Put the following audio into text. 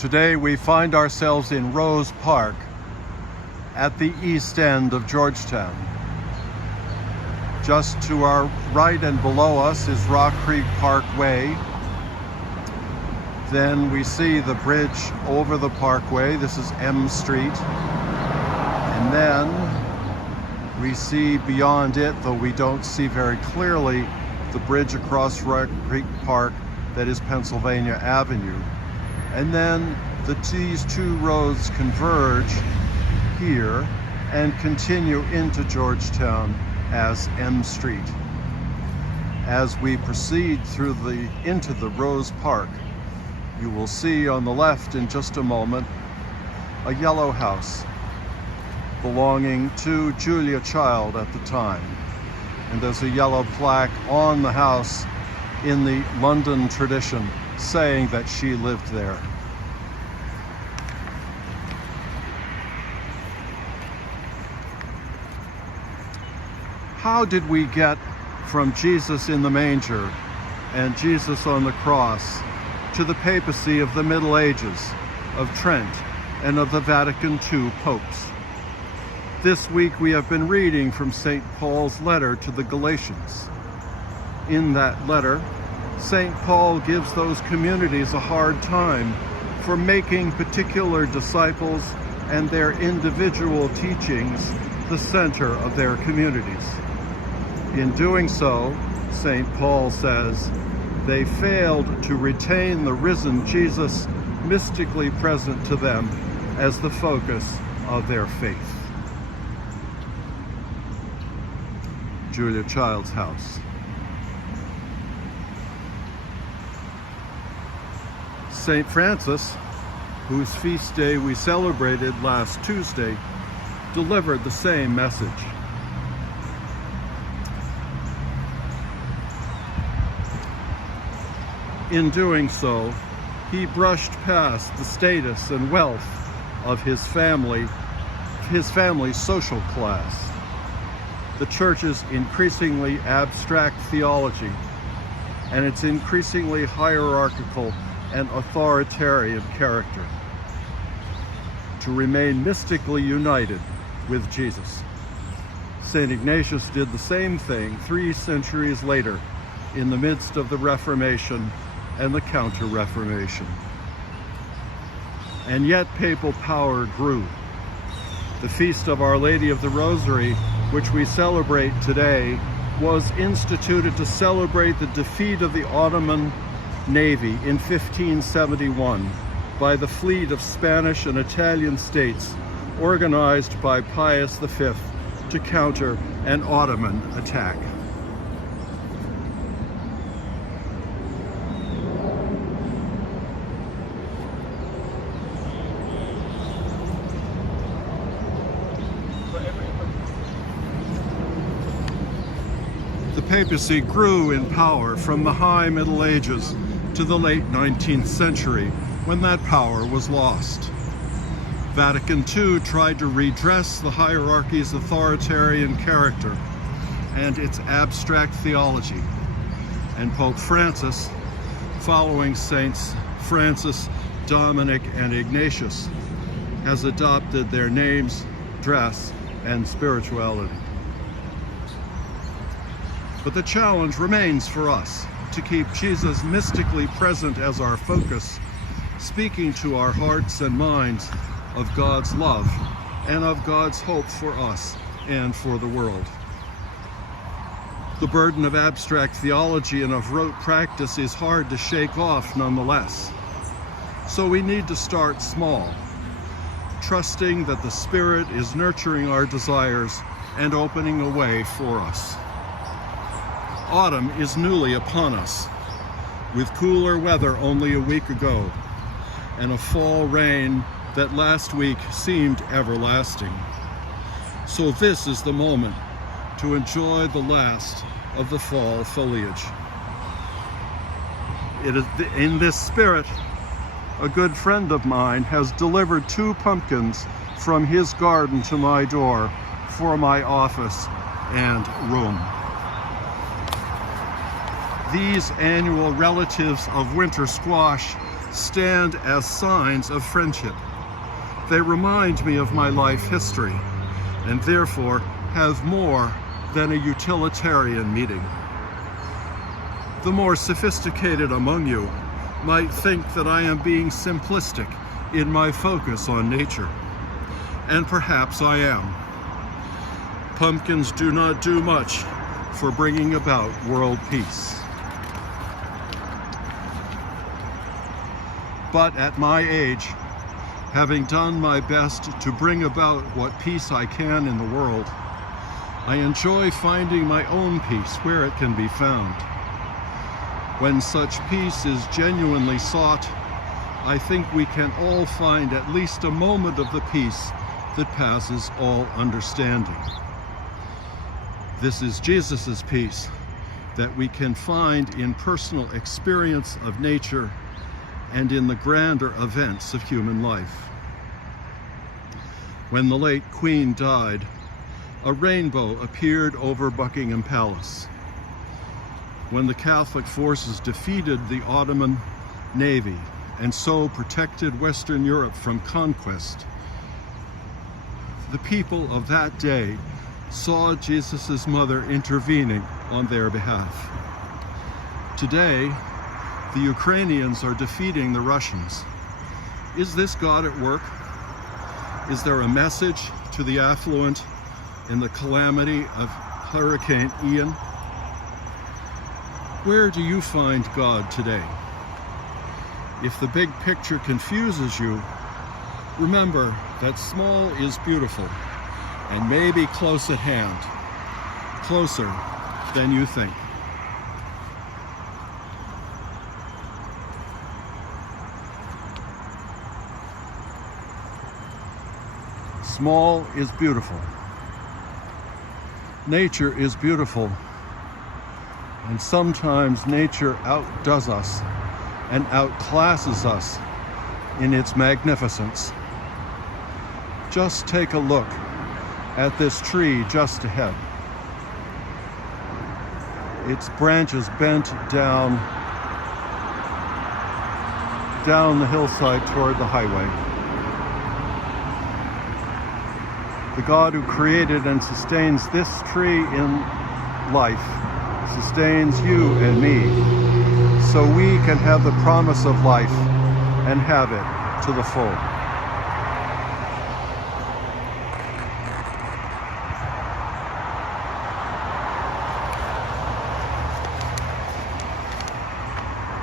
Today we find ourselves in Rose Park at the east end of Georgetown. Just to our right and below us is Rock Creek Parkway. Then we see the bridge over the parkway. This is M Street. And then we see beyond it, though we don't see very clearly, the bridge across Rock Creek Park that is Pennsylvania Avenue. And then these two roads converge here and continue into Georgetown as M Street. As we proceed into the Rose Park, you will see on the left in just a moment a yellow house belonging to Julia Child at the time. And there's a yellow plaque on the house in the London tradition saying that she lived there. How did we get from Jesus in the manger and Jesus on the cross to the papacy of the Middle Ages, of Trent, and of the Vatican II popes? This week we have been reading from St. Paul's letter to the Galatians. In that letter, St. Paul gives those communities a hard time for making particular disciples and their individual teachings the center of their communities. In doing so, St. Paul says, they failed to retain the risen Jesus mystically present to them as the focus of their faith. Julia Child's house. St. Francis, whose feast day we celebrated last Tuesday, delivered the same message. In doing so, he brushed past the status and wealth of his family's social class, the Church's increasingly abstract theology, and its increasingly hierarchical and authoritarian character, to remain mystically united with Jesus. St. Ignatius did the same thing 3 centuries later in the midst of the Reformation and the Counter-Reformation. And yet papal power grew. The Feast of Our Lady of the Rosary, which we celebrate today, was instituted to celebrate the defeat of the Ottoman Navy in 1571 by the fleet of Spanish and Italian states organized by Pius V to counter an Ottoman attack. The papacy grew in power from the high Middle Ages to the late 19th century, when that power was lost. Vatican II tried to redress the hierarchy's authoritarian character and its abstract theology, and Pope Francis, following Saints Francis, Dominic, and Ignatius, has adopted their names, dress, and spirituality. But the challenge remains for us to keep Jesus mystically present as our focus, speaking to our hearts and minds of God's love and of God's hope for us and for the world. The burden of abstract theology and of rote practice is hard to shake off nonetheless. So we need to start small, trusting that the Spirit is nurturing our desires and opening a way for us. Autumn is newly upon us, with cooler weather only a week ago, and a fall rain that last week seemed everlasting. So this is the moment to enjoy the last of the fall foliage. It is in this spirit, a good friend of mine has delivered 2 pumpkins from his garden to my door for my office and room. These annual relatives of winter squash stand as signs of friendship. They remind me of my life history, and therefore have more than a utilitarian meaning. The more sophisticated among you might think that I am being simplistic in my focus on nature, and perhaps I am. Pumpkins do not do much for bringing about world peace. But at my age, having done my best to bring about what peace I can in the world, I enjoy finding my own peace where it can be found. When such peace is genuinely sought, I think we can all find at least a moment of the peace that passes all understanding. This is Jesus' peace that we can find in personal experience of nature and in the grander events of human life. When the late Queen died, a rainbow appeared over Buckingham Palace. When the Catholic forces defeated the Ottoman Navy and so protected Western Europe from conquest, the people of that day saw Jesus' mother intervening on their behalf. Today, the Ukrainians are defeating the Russians. Is this God at work? Is there a message to the affluent in the calamity of Hurricane Ian? Where do you find God today? If the big picture confuses you, remember that small is beautiful and maybe close at hand, closer than you think. Small is beautiful. Nature is beautiful. And sometimes nature outdoes us and outclasses us in its magnificence. Just take a look at this tree just ahead. Its branches bent down the hillside toward the highway. The God who created and sustains this tree in life sustains you and me, so we can have the promise of life and have it to the full.